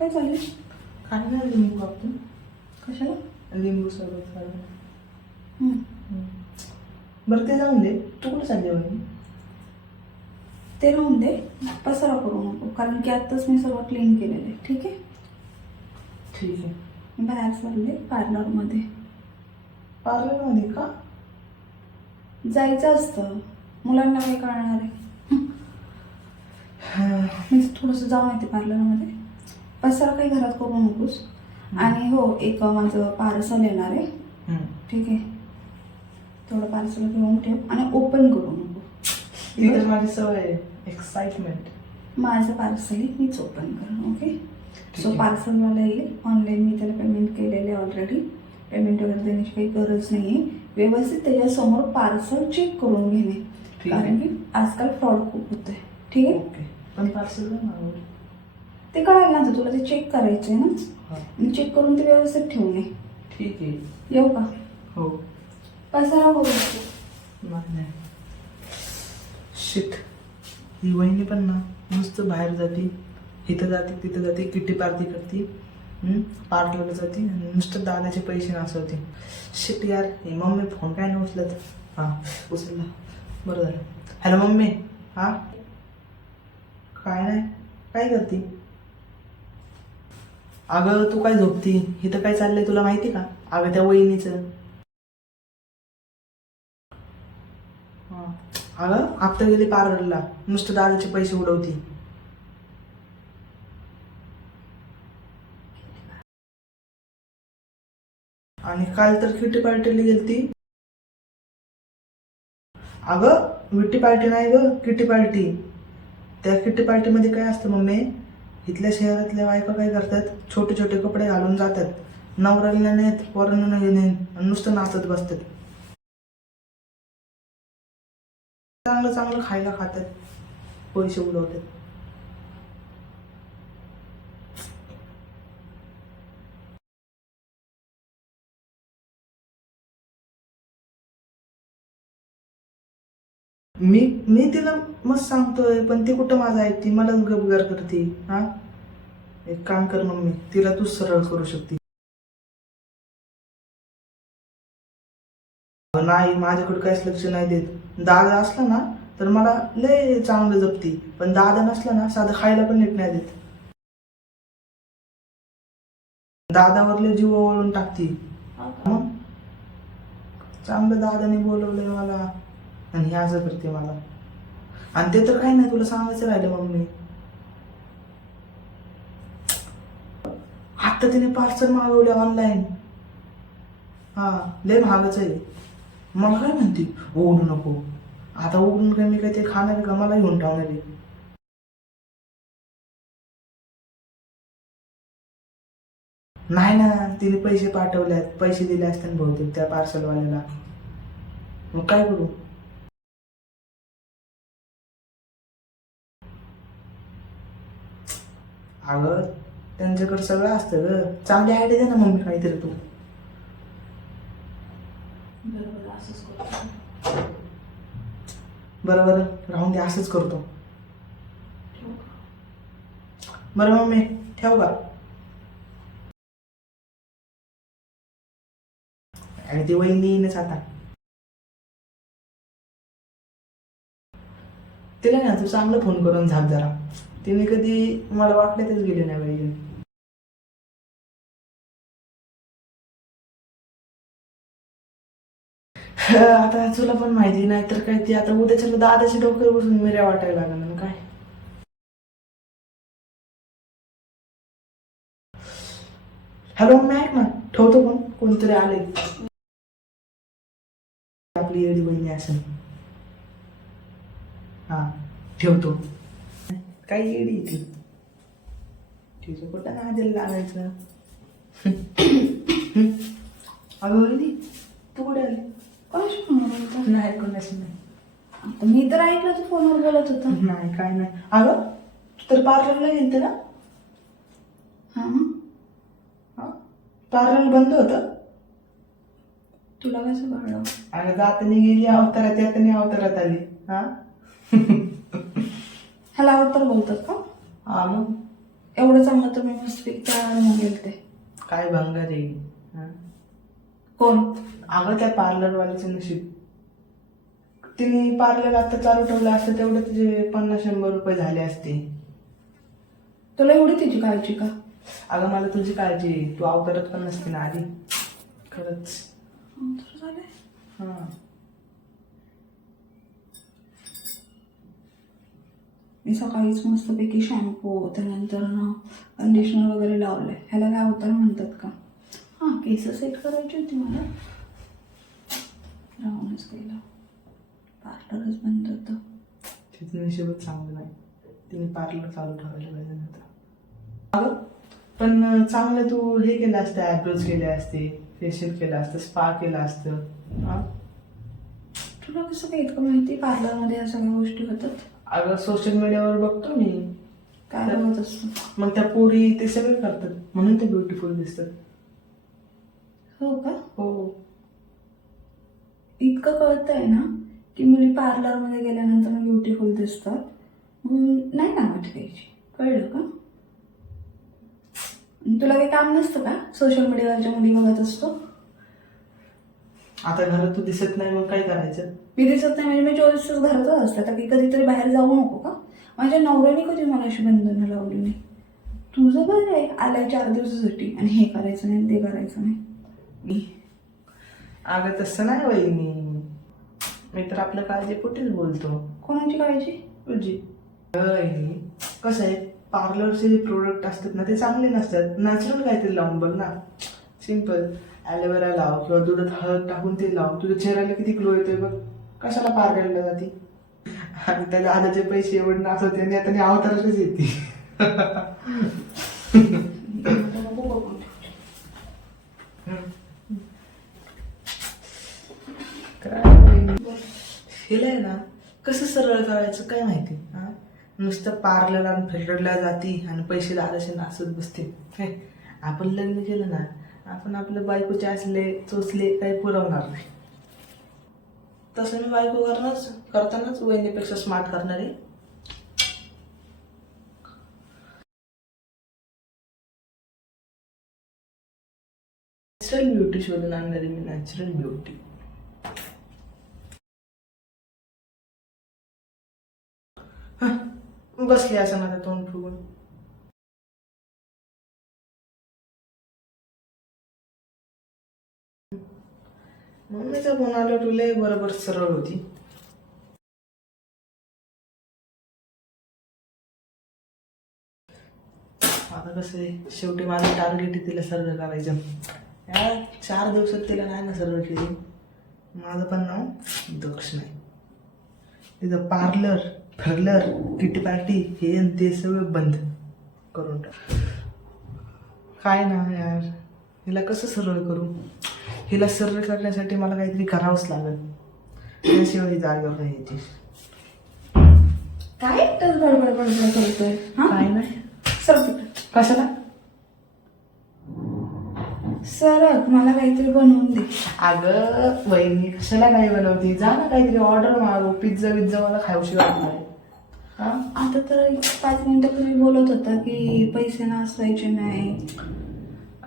काय चाललंय? काय नाही लिंबू कापतो. कशाला? लिंबू सरबत काढून. हम्म. बरं ते जाऊन दे, तू कुठं चालली वहिनी? ते राहून दे, पसारा करू नको, कारण की आत्ताच मी सगळं क्लीन केलेलं आहे. ठीक आहे? ठीक आहे. मी बाहेर चालले पार्लरमध्ये. पार्लरमध्ये का? जायचं असतं, मुलांना काय कळणार आहे. मी थोडंसं जाऊन येते पार्लरमध्ये. पसारा काही घरात करू नकोस. आणि हो, एक माझं पार्सल येणार आहे. ठीक आहे, तेवढं पार्सल घेऊन ठेव आणि ओपन करू नको. ती तर माझी सवय आहे, एक्साइटमेंट. माझं पार्सल मीच ओपन करेन. ओके? ठीक सो आहे. पार्सलवाला येईल, ऑनलाईन मी त्याला पेमेंट केलेलं आहे ऑलरेडी. पेमेंट वगैरे देण्याची काही गरज नाही आहे. व्यवस्थित त्याच्यासमोर पार्सल चेक करून घेणे, ठीक आहे. कारण की आजकाल फ्रॉड खूप होत आहे. ठीक आहे? ओके. पण पार्सल काय मागवलं? ते कळायला ना, तुला ते चेक करायचं आहे ना. हां. चेक करून ते व्यवस्थित ठेवणे. ठीक आहे. येऊ का? हो. पसारा होऊ नको. नाही. शिट, ही वहिनी पण ना नुसतं बाहेर जाते, इथं जाते तिथं जाते, किटी पार्टी करते, पार्लरला जाते आणि नुसतं दादाचे पैसे नासवते. शिट यार, ही मम्मी फोन काय नाही उचलत. हां, उचलला. बरं झालं. Hello mummy. हां, काय नाही, काय करते? अगं तू काय झोपती? इथं काय चाललंय तुला माहिती का? अगं त्या वहिनीचं. हां, अगं आता गेली पार्लरला, नुसतं दादाचे पैसे उडवती. आणि काल तर किटी पार्टीला गेलती. अगं विट्टी पार्टी नाही ग, किटी पार्टी. त्या किटी पार्टीमध्ये काय असतं मम्मी, इथल्या शहरातल्या बायका काय करतात, छोटे छोटे कपडे घालून जातात, नवऱ्याला नेत, पोरांना नेत, नुसतं नाचत बसतात. चांगलं चांगलं खायला खातात, पैसे उडवतात. मी मी तिला मस्त सांगतोय, पण ती कुठं माझं ऐकते, मलाच गपगार करते. हा, एक काम कर मम्मी, तिला तूच सरळ करू शकते. नाही, माझ्याकडे काहीच लक्ष नाही देत. दादा असला ना तर मला लय चांगलं जपती, पण दादा नसला ना साधं खायला पण नीट नाही देत. दादावर लय जीव ओळून टाकती. मग चांगलं दादाने बोलवलंय मला आणि हे असं करते मला. आणि ते तर काही नाही, तुला सांगायचं राहिलं मम्मी, आता तिने पार्सल मागवले ऑनलाईन. हा, लय महागच आहे. मला काय म्हणते, ओढू नको. आता उघडून काय मी काय ते खाणार का, मला घेऊन ठेवणार आहे. नाही ना, तिने पैसे पाठवल्यात, पैसे दिले असते बहुतेक त्या पार्सलवाल्याला. मग काय करू? अगं त्यांच्याकडे सगळं असतं ग. चांगली आयडिया दे ना मम्मी काहीतरी तू. बरोबर, असंच करतो. बरं बरं, राहून दे, असंच करतो. ठेवू का? बरं मम्मी, ठेव का? आणि ती वहिनी येईनच आता. तिला ना तू चांगलं फोन करून झाप जरा. तिने कधी मला वाटण्यातच गेली नाही पाहिजे. आता तुला पण माहिती नाही तर काय, ती आता उद्याच्या दादाच्या डोक्यावर बसून मिऱ्या वाटायला लागलं काय. हॅलो मम्मी, ऐक ना, ठेवतो. कोणतरी आले, आपली येडी बहिणी असेल. हा, ठेवतो. काय येडी ती, तिचं कुठं नादीला लागायचं. अगं वहिनी, तू कुठे आली? कोणाशी फोनवर बोलतो? नाही, कोणाशी नाही. आता मी तर ऐकलं तू फोनवर बोलत होता. नाही, काय नाही. अगं तू तर पार्लरला गेलते ना? हा, हा, पार्लर बंद होतं. तुला कसं कळलं? अगं जातानी गेली अवतारात, येतानी अवतारात आली. हा. ह्याला अवतार बोलतात का? हा मग एवढं चांगलं तर मी मस्त त्या गेलते. काय भंगार आहे. हा? कोण? अगं त्या पार्लरवाल्याचं नशीब. तिने पार्लर आता चालू ठेवलं असतं तेवढं तुझे 50-100 रुपये झाले असते. तुला एवढी तिची काळजी का? अगं मला तुझी काळजी आहे. तू अवतारात पण नसते ना आधी. खरंच. तर झालंय. हा. मी सकाळीच मस्तपैकी शॅम्पू त्यानंतर ना कंडिशनर वगैरे लावलंय. ह्याला काय अवतार म्हणतात का? हां, केस सेट करायची होती मला, राहूनच गेलं. पार्लरच बंद होतं. तिचं नशीबच चांगलं नाही. तिने पार्लर चालू ठेवायला पाहिजे नव्हतं. अगं पण चांगलं तू हे केलं असतं, ॲब्रोज केले असते, फेशियल केलं असतं, स्पा केलं असतं. हां, तुला कसं काय इतकं माहिती पार्लरमध्ये या सगळ्या गोष्टी होतात? अगं सोशल मीडियावर बघतो मी. काय बघत असतो? मग त्या पोरी ते सगळं करतात म्हणून ते ब्युटिफुल दिसतात. हो का? हो. इतकं कळतंय ना की मुली पार्लरमध्ये गेल्यानंतर ब्युटिफुल दिसतात. नाही ना ठेवायची. कळलं का? तुला काही काम नसतं का? सोशल मीडियावरच्या मुली बघत असतो. आता घरात तू दिसत नाही मग काय करायचं? मी दिसत नाही म्हणजे मी 24 तास घरातच असते. तर की कधीतरी बाहेर जाऊ नको का? माझ्या नवऱ्याने कधी मला अशी बंधनं लावली नाही. तुझं बरं आहे, आलाय 4 दिवसासाठी आणि हे करायचं नाही ते करायचं नाही. अगं तसं नाही वहिनी. मी तर आपल्या काळजीपोटीच बोलतो. कोणाची काळजी? तुझी. वहिनी कसं आहे, पार्लरचे जे प्रोडक्ट असतात ना ते चांगले नसतात. नॅचरल काहीतरी लावून बघ ना. सिम्पल ॲलोवेरा लाव किंवा दुधात हळद टाकून ते लाव. तुझ्या चेहऱ्याला किती ग्लो येतोय बघ. कशाला पार्लरला जाते? आणि त्या दादाचे पैसे एवढे नाचवते आणि आता अवतारातच येते. काय आहे ना, कसं सरळ करायचं काय माहिती. हा, नुसतं पार्लर आणि फिल्टरला जाती आणि पैसे दादाचे नाचत बसते. हे आपण लग्न केलं ना, आपण आपल्या बायकोचे असले चोचले काही पुरवणार नाही. तसं मी बायको करतानाच वहिनीपेक्षा स्मार्ट करणार आहे. नॅचरल ब्युटी शोधून आणणार आहे मी. Natural beauty. बसली असं माझं तोंड फुगून. मम्मीचा फोन आला तुला बरोबर सरळ होती. आता कसं आहे, शेवटी माझं टार्गेट आहे तिला सरळ करायचं. या 4 दिवसात तिला नाही ना सरळ केली. माझं पण नाव दक्ष नाही. तिथं पार्लर किटी पार्टी हे आणि ते सगळं बंद करून टाक. काय ना यार, हिला कसं सरळ करू? हिला सरळ करण्यासाठी मला काहीतरी करावंच लागेल. त्याशिवाय ही जागेवर नाही यायची. काय तर बडबड करतोय? काय नाही. सर तिकडे. कशाला? सरक, मला काहीतरी बनवून दे. अगं वहिनी कशाला काय बनवते? जा ना काहीतरी ऑर्डर मागव. पिझ्झा मला खाऊशी वाटणार. हा, आता तर 5 मिनिटं तुम्ही बोलत होता की पैसे नासवायचे नाही.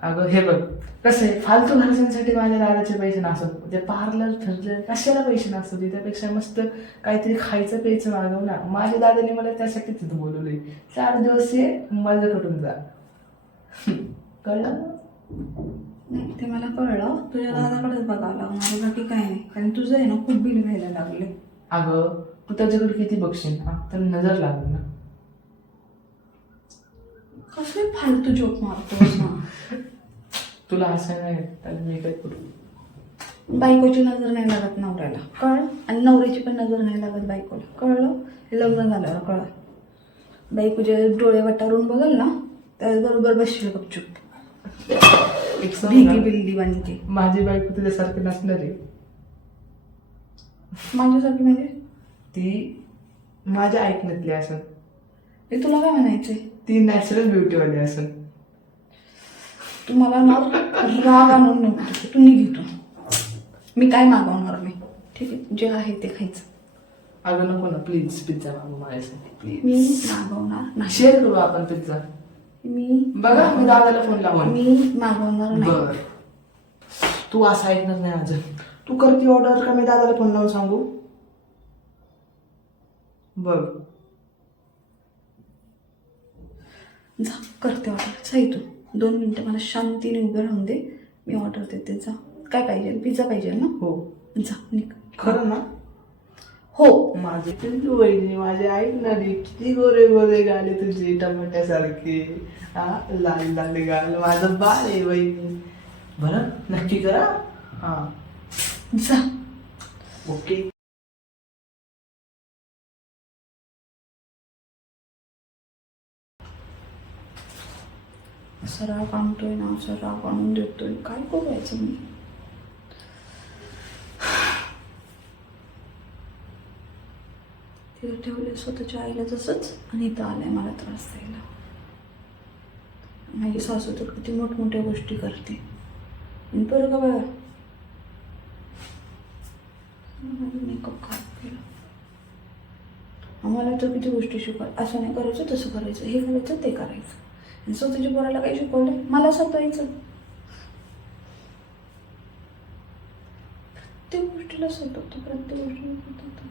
अगं हे बघ कसं आहे, फालतू खर्चांसाठी माझ्या दादाचे पैसे नासवत. म्हणजे पार्लर ठरलं कशाला पैसे नासवते? त्यापेक्षा मस्त काहीतरी खायचं प्यायचं मागव ना. माझ्या दादाने मला त्यासाठीच तिथं बोलवलंय. 4 दिवस ये माझ्याकडून जा. कळलं? नाही ते मला कळलं. तुझ्या दादाकडेच बघावं लागणार, बाकी काय नाही. कारण तुझं आहे ना खूप बिल व्हायला लागले. अगं तू त्याच्याकडे किती बघशील? हा, तर नजर लागेल ना. कसले फालतू जोक मारतोस ना. तुला असं नाही त्याला मी काय करू? बायकोची नजर नाही लागत नवऱ्याला, कळलं? आणि नवऱ्याची पण नजर नाही लागत बायकोला, कळलं? लग्न झाल्यावर कळलं. बायकोचे डोळे वटारून बघल ना त्याचबरोबर बसशील गपचूप. भिगी बिल्ली बनते. माझी बायको तुझ्यासारखी नसणार आहे. माझ्यासारखी म्हणजे? ती माझ्या ऐकण्यातली असेल. ते तुला काय म्हणायचंय? ती नॅचरल ब्युटीवाली असेल. तुम्हाला ना राग आणून नको. तू निघतो. मी काय मागवणार नाही. ठीक आहे, जे आहे ते खायचं. अगं नको ना प्लीज, पिझ्झा मागू माझ्यासाठी प्लीज. मी मागवणार नाही. शेअर करू आपण पिझ्झा. मी बघा मी दादाला फोन लावून मी मागवणार नाही. बर तू असं ऐकणार नाही अजून. तू करते ऑर्डर का मी दादाला फोन लावून सांगू? बघ जा करते ऑर्डर. जा तू 2 मिनिटं मला शांतीने उभं राहून दे. मी ऑर्डर देते. जा. काय पाहिजे? पिझ्झा पाहिजे ना? हो. जा निघ. खरं ना? हो. माझे पिल्लू वहिनी माझे ऐकणारी किती गोरे गोरे गाले तुझे टमाट्यासारखे. हा लाल लाल गाल माझं बाळ आहे वहिनी. बरं नक्की करा. हा जा. ओके. असं राग आणतोय ना, असं राग आणून देतोय. काय करायचं मी? तिला ठेवले स्वतःच्या आईला तसंच आणि इथं आलाय मला त्रास द्यायला. माझी सासू तर किती मोठमोठ्या गोष्टी करते. बरं का बघा मेकअप खराब केला. आम्हाला तर किती गोष्टी शिकवाय. असं नाही करायचं, तसं करायचं, हे करायचं, ते करायचं. आणि स्वतःच्या पोराला काही शिकवलं? मला सतवायचं. प्रत्येक गोष्टीला सतवतो, प्रत्येक गोष्टीला सतवतो.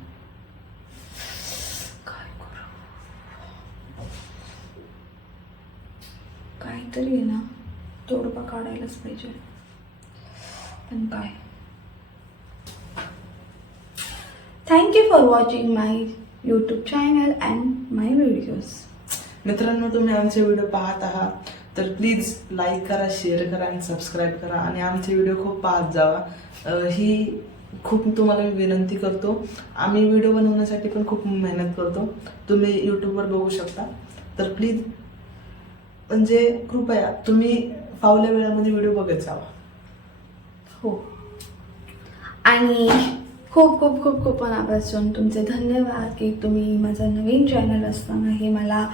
काय करू? काहीतरी आहे ना, तोडगा काढायलाच पाहिजे. पण काय? Thank you for watching my YouTube channel and my videos. मित्रांनो तुम्ही आमचे व्हिडिओ पाहत आहात तर प्लीज लाईक करा, शेअर करा आणि सबस्क्राईब करा आणि आमचे व्हिडिओ खूप पाहत जावा. ही खूप तुम्हाला मी विनंती करतो. आम्ही व्हिडिओ बनवण्यासाठी पण खूप मेहनत करतो. तुम्ही यूट्यूबवर बघू शकता. तर प्लीज म्हणजे कृपया तुम्ही फावल्या वेळामध्ये व्हिडिओ बघत जावा. हो. आणि खूप खूप खूप खूप मनापासून तुमचे धन्यवाद की तुम्ही माझं नवीन चॅनल असताना हे मला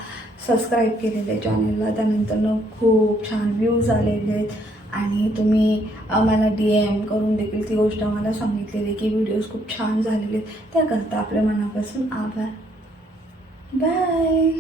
सबस्क्राईब केलेलं आहे चॅनलला. त्यानंतर खूप छान व्ह्यूज आलेले आहेत आणि तुम्ही मला DM करून देखील ती गोष्ट मला सांगितलेली की व्हिडिओज खूप छान झालेले आहेत. त्याकरता आपल्या मनापासून आभार. बाय.